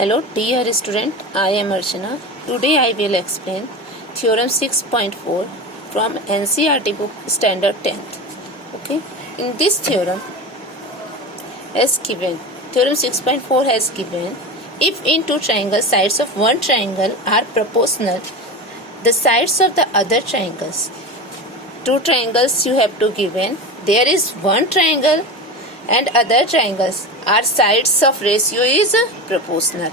Hello dear student, I am Archana. Today I will explain theorem 6.4 from NCERT book standard 10th. Okay, in this theorem as given, theorem 6.4 has given, if in two triangles sides of one triangle are proportional, the sides of the other triangles, two triangles you have to given, there is one triangle and other triangles are sides of ratio is proportional.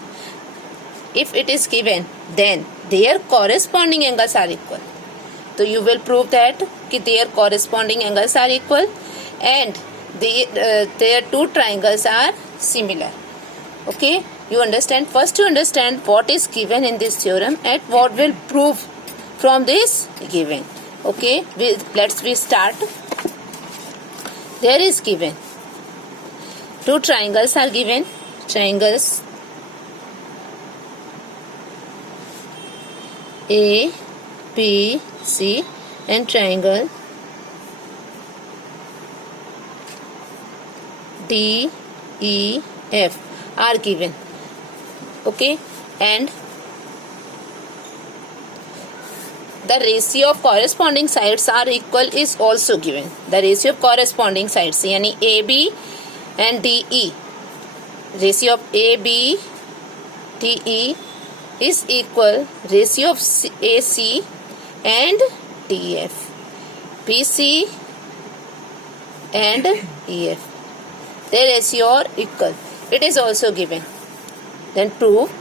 If it is given, then their corresponding angles are equal. So you will prove that their corresponding angles are equal and their two triangles are similar. Okay, you understand? First you understand what is given in this theorem and what will prove from this given. Okay, let's start. There is given two triangles are given, triangles A, B, C and triangle D, E, F are given. Okay, and the ratio of corresponding sides are equal is also given. The ratio of corresponding sides यानी AB and DE, ratio of AB DE is equal ratio of AC and DF, BC and EF. Their ratio are equal. It is also given. Then prove.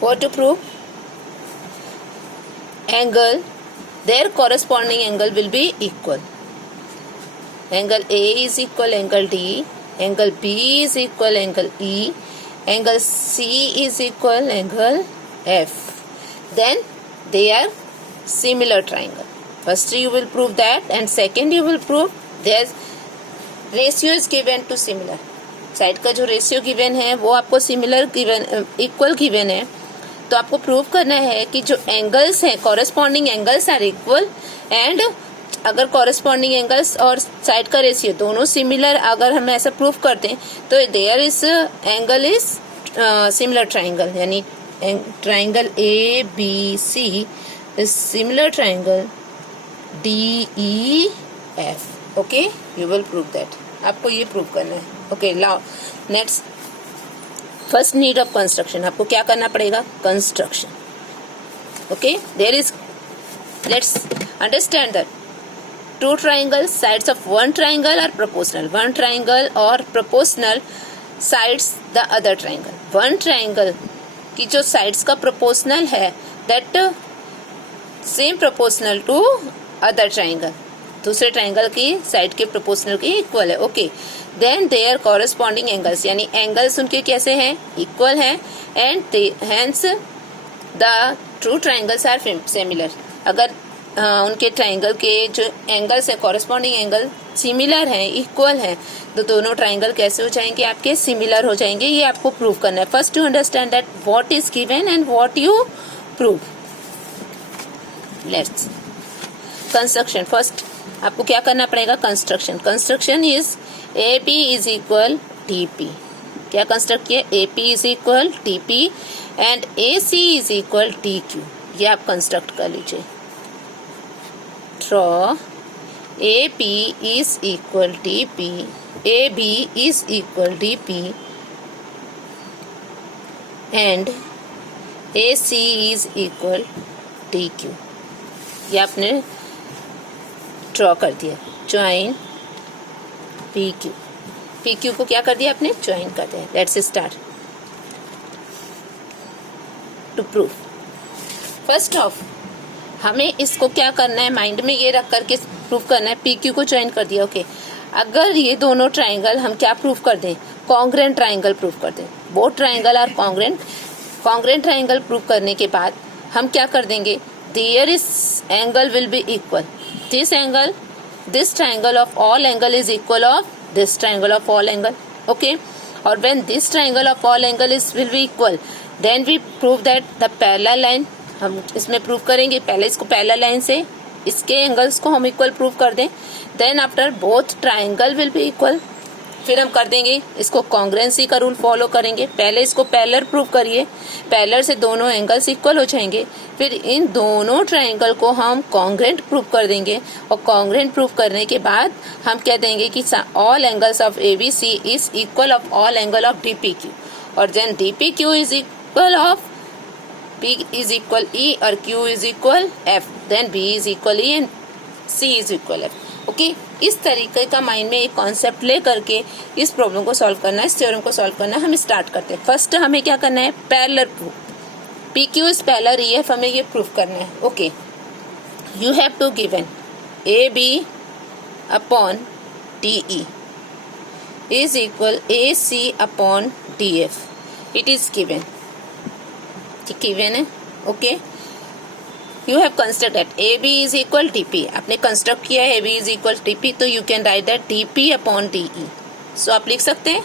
What to prove? Angle, their corresponding angle will be equal. Angle A is equal angle D, angle B is equal angle E, angle C is equal angle F. Then they are similar triangle. First you will prove that and second you will prove their ratio is given to similar. Side का जो ratio given है वो आपको similar given equal given है, तो आपको prove करना है कि जो एंगल्स हैं corresponding angles are equal and अगर कॉरेस्पॉन्डिंग एंगल्स और साइड का रेशियो दोनों सिमिलर अगर हम ऐसा प्रूव करते हैं तो there is angle is similar triangle, यानी triangle A B C is similar triangle D E F. Okay, you will prove that. आपको ये प्रूव करना है. Okay, now next first need of construction. आपको क्या करना पड़ेगा? Construction. Okay, there is, let's understand that two triangles sides of one triangle are proportional. One triangle or proportional sides the other triangle. One triangle की जो sides का proportional है that same proportional to other triangle. दूसरे triangle की side के proportional की equal है. Okay, then their corresponding angles यानी angles उनके कैसे हैं? Equal हैं and hence the two triangles are similar. अगर उनके ट्राइंगल के जो एंगल्स है कॉरेस्पॉन्डिंग एंगल सिमिलर हैं, इक्वल हैं, तो दोनों ट्राइंगल कैसे हो जाएंगे? आपके सिमिलर हो जाएंगे. ये आपको प्रूव करना है. First to understand that what is given and what you prove. Let's construction. First आपको क्या करना पड़ेगा? Construction. Construction is A P is equal T P. क्या कंस्ट्रक्ट किया? A P is equal T P and A C is equal T Q. ये आप construct कर लीजिए. Draw AP is equal TP, AB is equal DP and AC is equal DQ. ये आपने draw कर दिया. Join PQ. PQ को क्या कर दिया आपने? ज्वाइन कर दिया. Let's start to prove. First of हमें इसको क्या करना है? माइंड में ये रख करके प्रूफ करना है. पी क्यू को ज्वाइन कर दिया. ओके, अगर ये दोनों ट्राइंगल हम क्या प्रूफ कर दें? कॉन्ग्रेंट ट्राइंगल प्रूफ कर दें. Both triangle are congruent. Congruent triangle proof करने के बाद हम क्या कर देंगे? There is angle will be equal. This angle, this triangle of all angle is equal of this triangle of all angle. Okay, और when this triangle of all angle is will be equal then we prove that the parallel line. हम इसमें prove करेंगे. पहले इसको parallel line से इसके angles को हम इक्वल प्रूव कर दें. Then after both triangle will be equal. फिर हम कर देंगे इसको कॉन्ग्रुएंसी का रूल फॉलो करेंगे। पहले इसको पैरेलल प्रूव करिए, पैरेलल से दोनों एंगल्स इक्वल हो जाएंगे। फिर इन दोनों ट्रायंगल को हम कॉन्ग्रुएंट प्रूव कर देंगे और कॉन्ग्रुएंट प्रूव करने के बाद हम कह देंगे कि all angles of ABC is equal of all angle of DPQ और then DPQ is equal of P is equal E और Q is equal F, then B is equal E and C is equal F। Okay, इस तरीके का mind में एक concept ले करके इस प्रॉब्लम को सॉल्व करना है, इस थ्योरम को सॉल्व करना है। हम स्टार्ट करते हैं। फर्स्ट हमें क्या करना है, parallel proof. PQ is parallel EF, हमें ये प्रूफ करना है। Okay, you have to given AB upon DE is equal AC upon DF, it is given, given है। Okay, you have constructed AB is equal DP, आपने construct किया है AB is equal DP, तो you can write that DP upon DE। So आप लिख सकते हैं,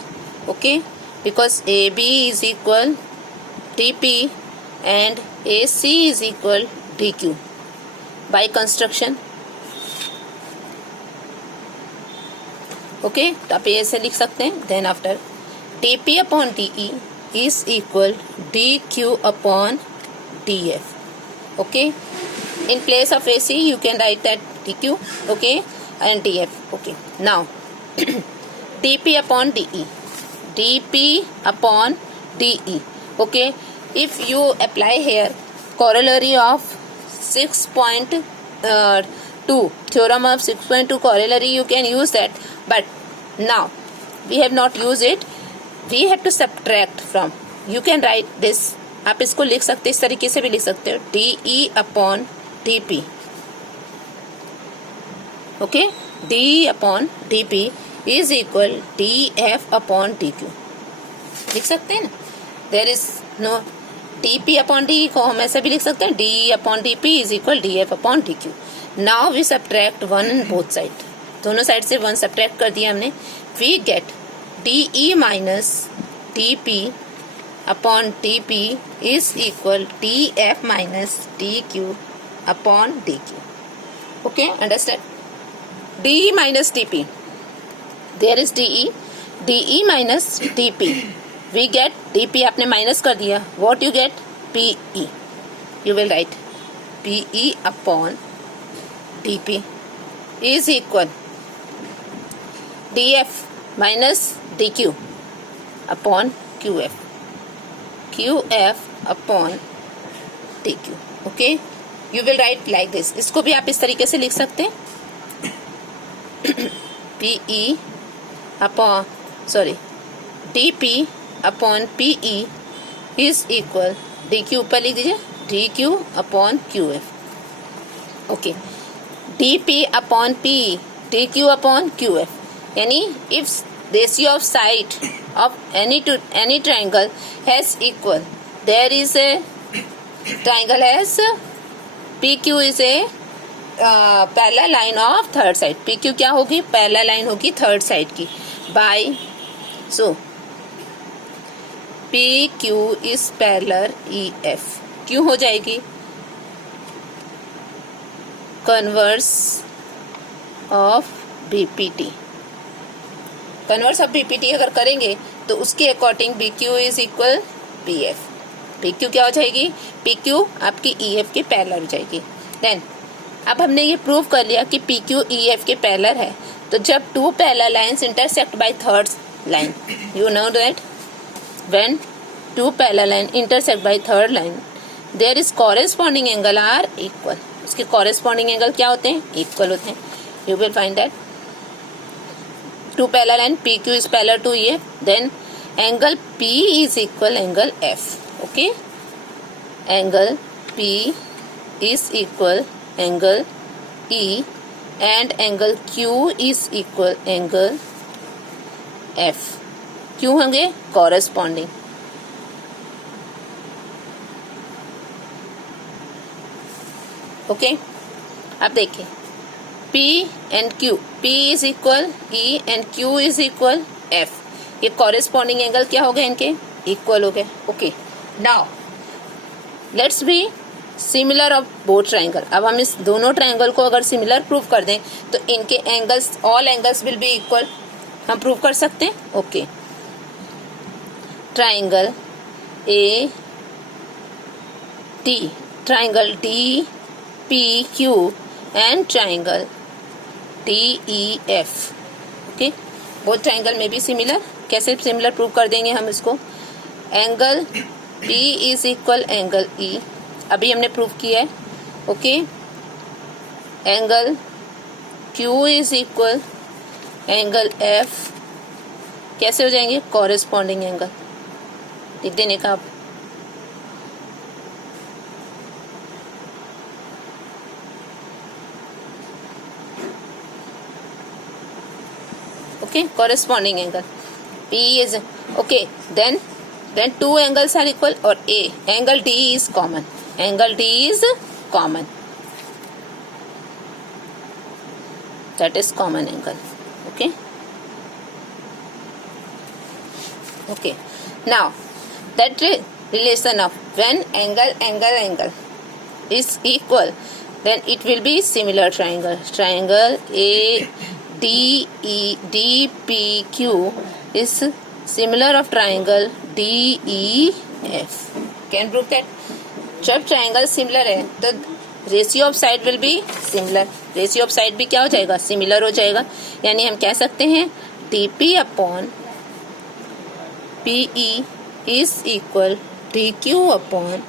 okay, because AB is equal DP and AC is equal DQ by construction. Okay, तो आप ऐसे लिख सकते हैं। Then after DP upon DE is equal DQ upon DF। Okay, in place of AC you can write that DQ, okay, and DF. Okay, now DP upon DE, DP upon DE. Okay, if you apply here corollary of 6.2 theorem of 6.2 corollary, you can use that, but now we have not used it, we have to subtract from, you can write this, आप इसको लिख सकते हैं, इस तरीके से भी लिख सकते हो, DE upon DP। Okay, DE upon DP is equal DF upon DQ, लिख सकते हैं ना। There is no DP upon DE को हम ऐसे भी लिख सकते हैं, DE upon DP is equal DF upon DQ। Now we subtract one in both side, दोनों साइड से वन सब्ट्रैक्ट कर दिया हमने। We get DE minus DP upon DP is equal DF minus DQ upon DQ. Okay, understand? DE minus DP. There is DE. DE minus DP. We get DP आपने minus कर दिया. What you get? PE. You will write PE upon DP is equal DF minus DQ upon QF. QF upon DQ. Okay, you will write like this. इसको भी आप इस तरीके से लिख सकते हैं, PE upon DP upon PE is equal DQ, ऊपर लिख दीजिए DQ upon QF. Okay, DP upon PE, DQ upon QF, यानी if ratio of side of any triangle has equal, there is a triangle has PQ is a parallel line of third side. PQ क्या होगी, parallel line होगी third side की, by so PQ is parallel EF, क्यों हो जाएगी, converse of BPT। Converse of BPT अगर करेंगे तो उसके according BQ is equal PF। PQ क्या हो जाएगी, PQ आपकी EF के पैरेलल हो जाएगी। देन अब हमने ये प्रूव कर लिया कि PQ EF के पैरेलल है, तो जब two parallel lines intersect by third line, you know that when two parallel line intersect by third line there is corresponding angle are equal. उसके कॉरेस्पॉन्डिंग एंगल क्या होते हैं, इक्वल होते हैं। You will find that two parallel and PQ is parallel to EF, then angle P is equal angle F. Okay, angle P is equal angle E and angle Q is equal angle F. क्यों होंगे, corresponding। Okay, अब देखिए P and Q, P is equal E and Q is equal F, ये corresponding angle क्या हो गए, इनके equal हो गए। Okay, now let's be similar of both triangle. अब हम इस दोनों ट्राइंगल को अगर सिमिलर प्रूव कर दें तो इनके angles, all angles will be equal. हम प्रूव कर सकते हैं. Okay, triangle A T, triangle D P Q and triangle D E F. Okay, both triangle में भी सिमिलर. कैसे सिमिलर प्रूव कर देंगे हम इसको? Angle P is equal angle E, अभी हमने प्रूव किया है. Okay, angle Q is equal angle F. कैसे हो जाएंगे? Corresponding angle. लिख देने का आप. Okay, corresponding angle P is okay. Then two angles are equal, or A angle D is common. Angle D is common. That is common angle. Okay. Okay. Now that relation of when angle is equal, then it will be similar triangle. Triangle A DPQ is similar of triangle DEF. Can prove that? जब triangle similar है तो ratio of side will be similar. Ratio of side भी क्या हो जाएगा? Similar हो जाएगा. यानी हम कह सकते हैं DP upon PE is equal DQ upon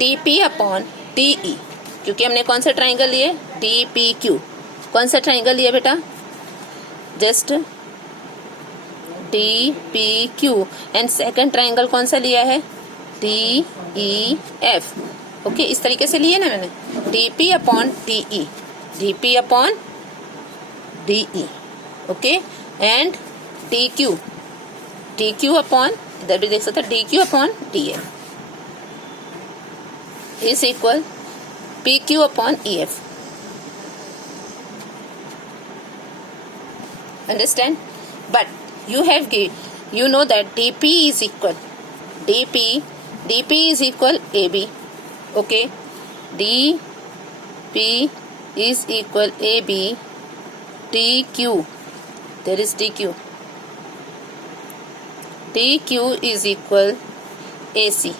DP upon DE. क्योंकि हमने कौन सा ट्राइंगल लिए? DPQ. कौन सा ट्राइंगल लिया बेटा? Just DPQ. And second triangle कौन सा लिया है? DEF. ओके, इस तरीके से लिए ना मैंने. DP upon DE, DP upon DE. Okay, and DQ upon, इधर भी देख सकते हैं, DQ upon DF is equal PQ upon EF. Understand? But you know that DP is equal is equal AB. Okay, DP is equal AB. DQ, there is DQ is equal AC.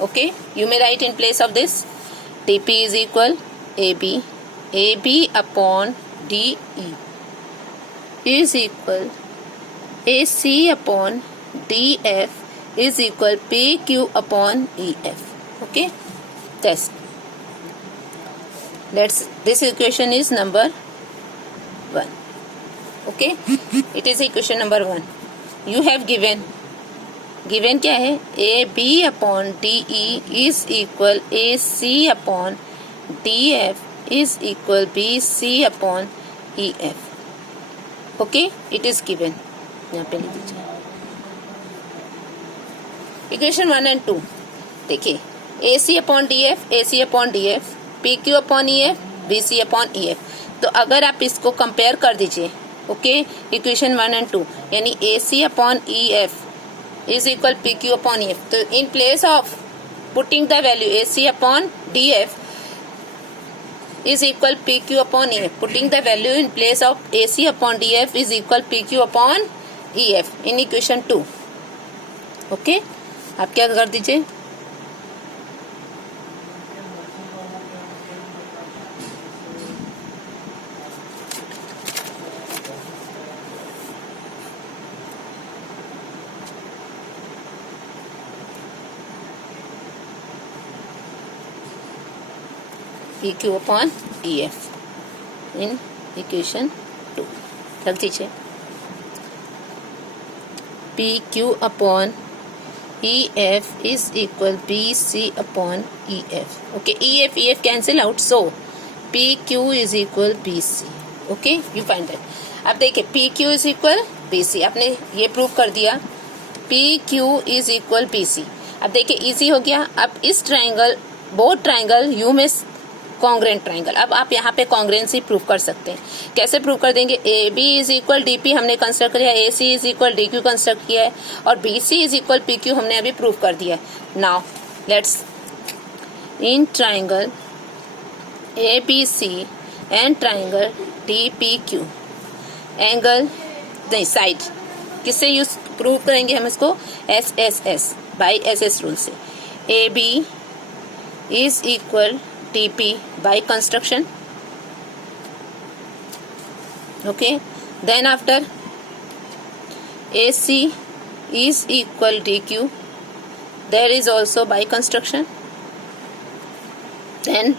Okay, you may write in place of this DP is equal AB upon DE is equal AC upon DF is equal PQ upon EF. Okay, this equation is number 1. Okay, it is equation number 1. You have given क्या है? AB upon DE is equal AC upon DF is equal BC upon EF. Okay, it is given. यहाँ पे लिख दीजिए equation 1 and 2. देखिए, AC upon DF, PQ upon EF, BC upon EF. तो अगर आप इसको कंपेयर कर दीजिए, ओके, इक्वेशन 1 and 2, यानी AC upon EF is equal PQ upon EF. तो in place of putting the value AC upon DF is equal PQ upon EF. Putting the value in place of AC upon DF is equal PQ upon EF in equation 2. Okay, आप क्या कर दीजिए? PQ upon EF in equation 2. रख दीजिए PQ upon EF is equal BC upon EF. Okay, EF cancel out, so PQ is equal BC. Okay, you find that. अब देखिए PQ is equal BC, आपने ये प्रूव कर दिया. PQ is equal BC. अब देखिए इजी हो गया. अब इस ट्राइंगल, बोथ ट्राइंगल यू में कॉन्ग्रेंट ट्राइंगल. अब आप यहाँ पे कॉन्ग्रेंसी प्रूव कर सकते हैं. कैसे प्रूव कर देंगे? AB इज इक्वल DP हमने कंस्ट्रक्ट किया, AC is equal DQ construct किया है, और BC इज इक्वल PQ हमने अभी प्रूव कर दिया है. Now let's in triangle ABC and triangle DPQ, angle नहीं साइड, किससे यूज प्रूव करेंगे हम इसको, SSS बाई SS रूल से. AB is equal TP by construction. Okay, then after AC is equal DQ, there is also by construction. Then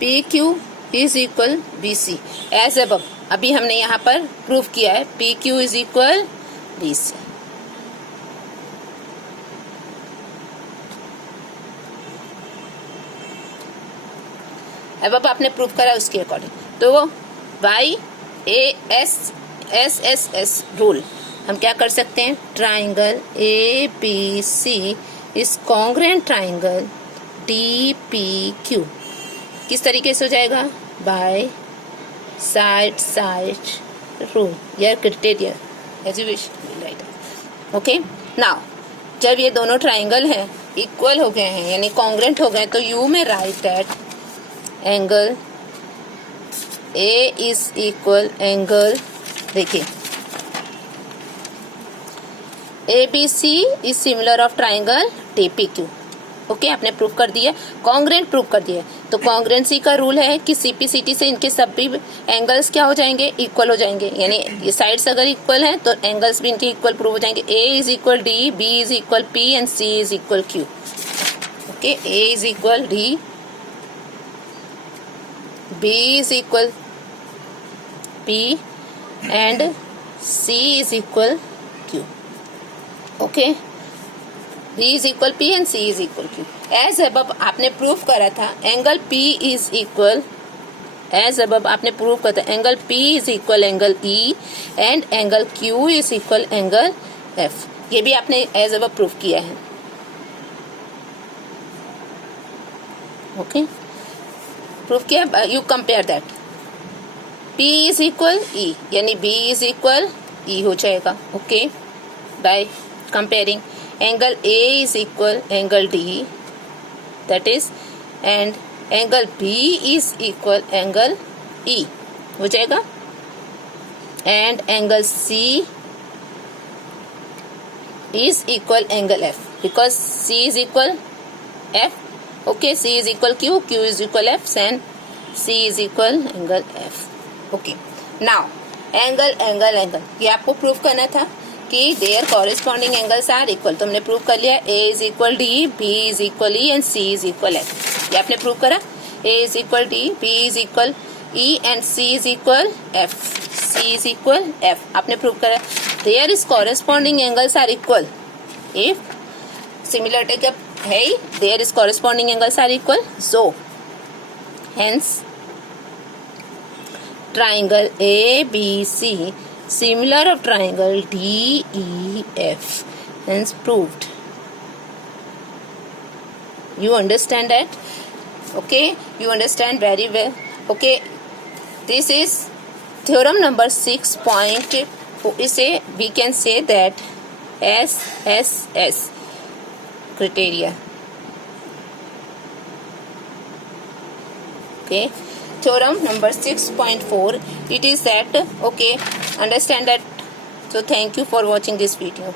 PQ is equal BC as above. अभी हमने यहाँ पर proof किया है PQ is equal BC. अब आपने proof करा उसके अकॉर्डिंग, तो बाई SSS रूल हम क्या कर सकते हैं, triangle ABC is congruent triangle DPQ. किस तरीके से हो जाएगा, बाय साइड रूल या criteria as you wish right. Okay, now जब ये दोनों ट्राइंगल हैं इक्वल हो गए हैं यानी कॉन्ग्रुएंट हो गए, तो यू में right that angle A is equal angle, देखिए ABC is similar of triangle DPQ. Okay, आपने प्रूव कर दिया, कॉन्ग्रुएंट प्रूव कर दिया. तो कॉन्ग्रुएंसी का रूल है कि CPCT से इनके सब भी एंगल्स क्या हो जाएंगे, इक्वल हो जाएंगे. यानी ये साइड्स अगर इक्वल हैं तो एंगल्स भी इनके इक्वल प्रूव हो जाएंगे. A is equal D, B is equal P and C is equal Q. Okay, A is equal D, B is equal P and C is equal Q. Okay, B is equal P and C is equal Q. As above आपने prove करा था angle P is equal, as above आपने prove करा था angle P is equal angle E and angle Q is equal angle F. ये भी आपने as above prove किया है. ओके, प्रूव किया, you compare that. P is equal E यानी B इज इक्वल E हो जाएगा. Okay, by comparing angle A is equal angle D, that is, and angle B is equal angle E हो जाएगा, and angle C is equal angle F because C is equal F. Okay, C is equal Q, Q is equal F and C is equal angle F. Okay, now angle ये आपको prove करना था कि their corresponding angles are equal. तो हमने prove कर लिया A is equal D, B is equal E and C is equal F. ये आपने प्रूव करा. A is equal D, B is equal E and C is equal F. C is equal F आपने prove करा. There is corresponding angles are equal if similarity का है ही, there is corresponding angles are equal, so hence triangle ABC similar of triangle DEF, hence proved. You understand that? Okay, you understand very well. Okay, this is theorem number 6.4. We can say that SSS criteria. Okay, theorem number 6.4, it is that. Okay, understand that. So thank you for watching this video.